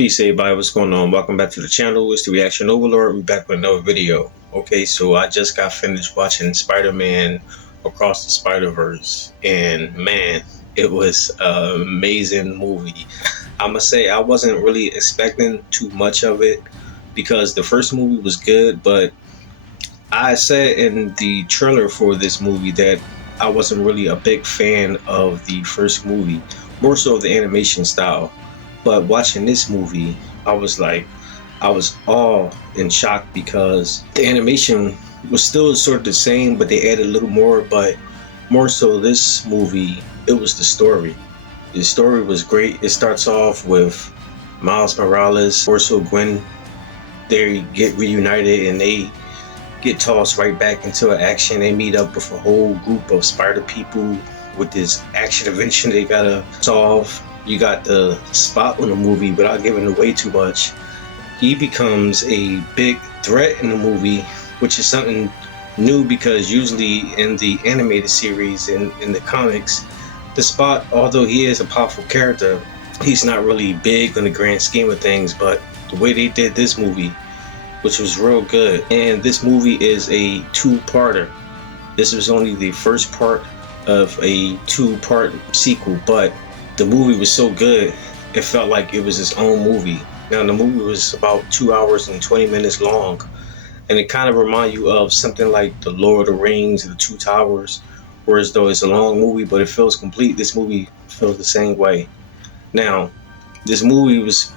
Peace, everybody. What's going on? Welcome back to the channel. It's the Reaction Overlord. We're back with another video. Okay, so I just got finished watching Spider-Man Across the Spider-Verse, and man, it was an amazing movie. I must say, I wasn't really expecting too much of it because the first movie was good, but I said in the trailer for this movie that I wasn't really a big fan of the first movie, more so the animation style. But watching this movie, I was all in shock because the animation was still sort of the same, but they added a little more. But more so, this movie, it was the story. The story was great. It starts off with Miles Morales, also Gwen. They get reunited and they get tossed right back into action. They meet up with a whole group of spider people with this action adventure they gotta solve. You got the Spot on the movie, without giving away too much. He becomes a big threat in the movie, which is something new because usually in the animated series and in the comics, the Spot, although he is a powerful character, he's not really big in the grand scheme of things. But the way they did this movie, which was real good, and this movie is a two-parter. This was only the first part of a two-part sequel, but the movie was so good, it felt like it was its own movie. Now, the movie was about 2 hours and 20 minutes long, and it kind of reminds you of something like The Lord of the Rings, The Two Towers, whereas though it's a long movie, but it feels complete. This movie feels the same way. Now, this movie was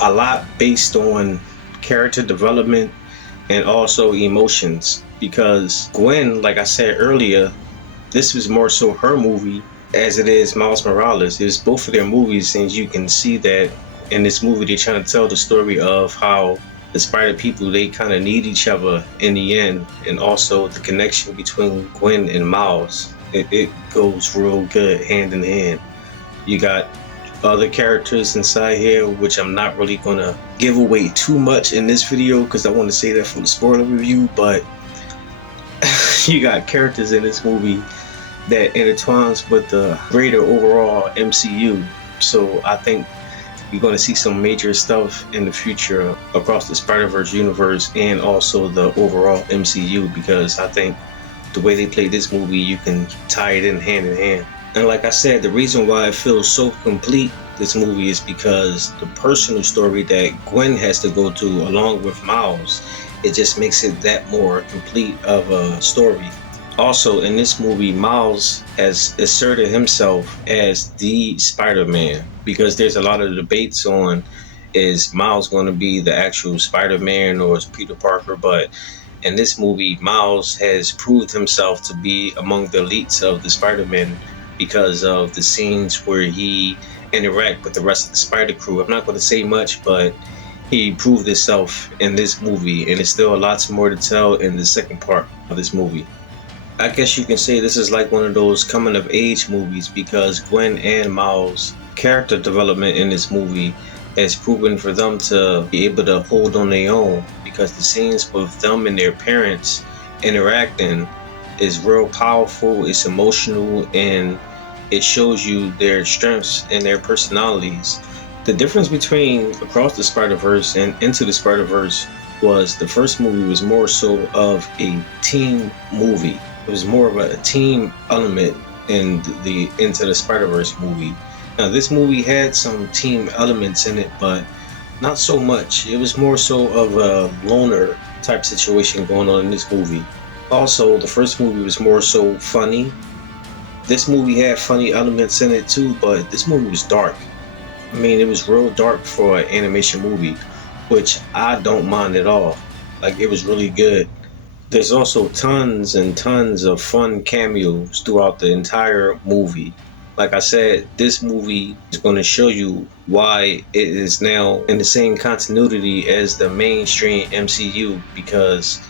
a lot based on character development and also emotions, because Gwen, like I said earlier, this was more so her movie as it is Miles Morales. It's both of their movies, and you can see that in this movie they're trying to tell the story of how the spider people, they kind of need each other in the end, and also the connection between Gwen and Miles. It goes real good hand in hand. You got other characters inside here, which I'm not really gonna give away too much in this video because I want to say that for the spoiler review, but you got characters in this movie that intertwines with the greater overall MCU. So I think you're going to see some major stuff in the future across the Spider-Verse universe and also the overall MCU, because I think the way they played this movie, you can tie it in hand. And like I said, the reason why it feels so complete, this movie, is because the personal story that Gwen has to go through along with Miles, it just makes it that more complete of a story. Also, in this movie, Miles has asserted himself as the Spider-Man, because there's a lot of debates on, is Miles going to be the actual Spider-Man or is Peter Parker? But in this movie, Miles has proved himself to be among the elites of the Spider-Man because of the scenes where he interact with the rest of the Spider crew. I'm not going to say much, but he proved himself in this movie, and there's still lots more to tell in the second part of this movie. I guess you can say this is like one of those coming of age movies, because Gwen and Miles' character development in this movie has proven for them to be able to hold on their own, because the scenes with them and their parents interacting is real powerful, it's emotional, and it shows you their strengths and their personalities. The difference between Across the Spider-Verse and Into the Spider-Verse was the first movie was more so of a team movie. It was more of a team element in the Into the Spider-Verse movie. Now, this movie had some team elements in it, but not so much. It was more so of a loner type situation going on in this movie. Also, the first movie was more so funny. This movie had funny elements in it too, but this movie was dark. I mean, it was real dark for an animation movie, which I don't mind at all. Like, it was really good. There's also tons and tons of fun cameos throughout the entire movie. Like I said, this movie is going to show you why it is now in the same continuity as the mainstream MCU, because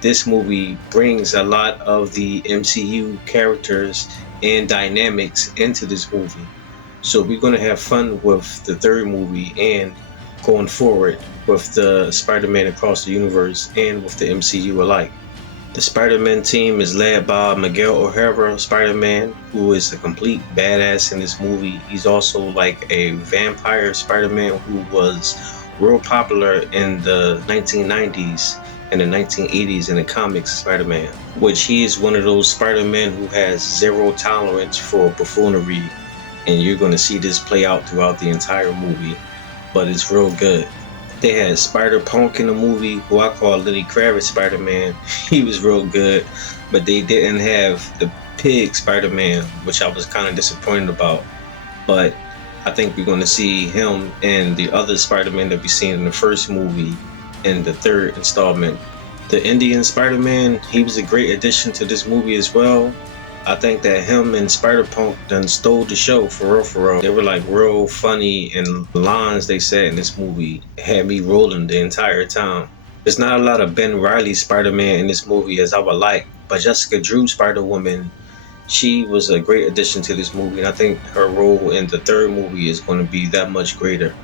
this movie brings a lot of the MCU characters and dynamics into this movie. So we're going to have fun with the third movie and going forward with the Spider-Man Across the Universe and with the MCU alike. The Spider-Man team is led by Miguel O'Hara Spider-Man, who is a complete badass in this movie. He's also like a vampire Spider-Man who was real popular in the 1990s and the 1980s in the comics Spider-Man, which he is one of those Spider-Men who has zero tolerance for buffoonery, and you're going to see this play out throughout the entire movie, but it's real good. They had Spider-Punk in the movie, who I call Lenny Kravitz Spider-Man. He was real good, but they didn't have the pig Spider-Man, which I was kind of disappointed about. But I think we're going to see him and the other Spider-Man that we seen in the first movie in the third installment. The Indian Spider-Man, he was a great addition to this movie as well. I think that him and Spider-Punk done stole the show, for real, for real. They were like real funny, and the lines they said in this movie had me rolling the entire time. There's not a lot of Ben Reilly Spider-Man in this movie as I would like, but Jessica Drew Spider-Woman, she was a great addition to this movie, and I think her role in the third movie is going to be that much greater.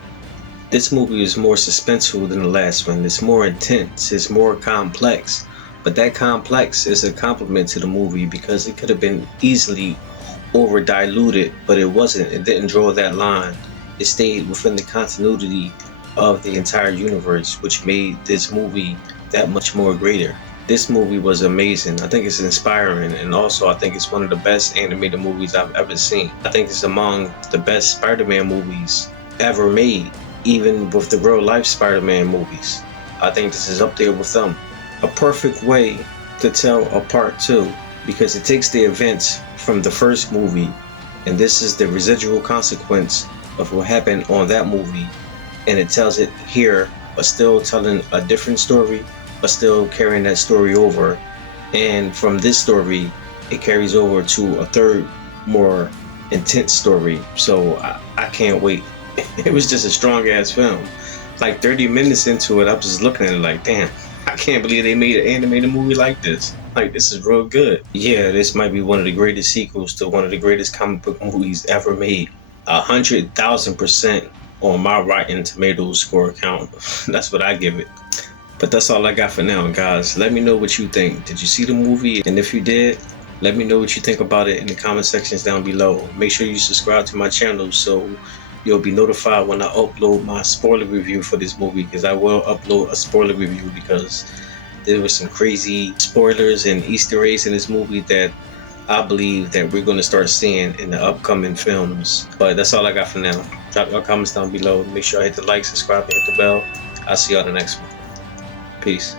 This movie is more suspenseful than the last one. It's more intense, it's more complex. But that complex is a compliment to the movie because it could have been easily over diluted, but it wasn't. It didn't draw that line. It stayed within the continuity of the entire universe, which made this movie that much more greater. This movie was amazing. I think it's inspiring, and also I think it's one of the best animated movies I've ever seen. I think it's among the best Spider-Man movies ever made, even with the real life Spider-Man movies. I think this is up there with them. A perfect way to tell a part two, because it takes the events from the first movie, and this is the residual consequence of what happened on that movie, and it tells it here, but still telling a different story, but still carrying that story over. And from this story, it carries over to a third, more intense story. So I can't wait. It was just a strong ass film. Like 30 minutes into it, I was just looking at it like, damn, I can't believe they made an animated movie like this. Like, this is real good. Yeah, this might be one of the greatest sequels to one of the greatest comic book movies ever made. 100,000% on my Rotten Tomatoes score count. That's what I give it. But that's all I got for now, guys. Let me know what you think. Did you see the movie? And if you did, let me know what you think about it in the comment sections down below. Make sure you subscribe to my channel so you'll be notified when I upload my spoiler review for this movie, because I will upload a spoiler review because there were some crazy spoilers and Easter eggs in this movie that I believe that we're going to start seeing in the upcoming films. But that's all I got for now. Drop your comments down below. Make sure I hit the like, subscribe, and hit the bell. I'll see y'all in the next one. Peace.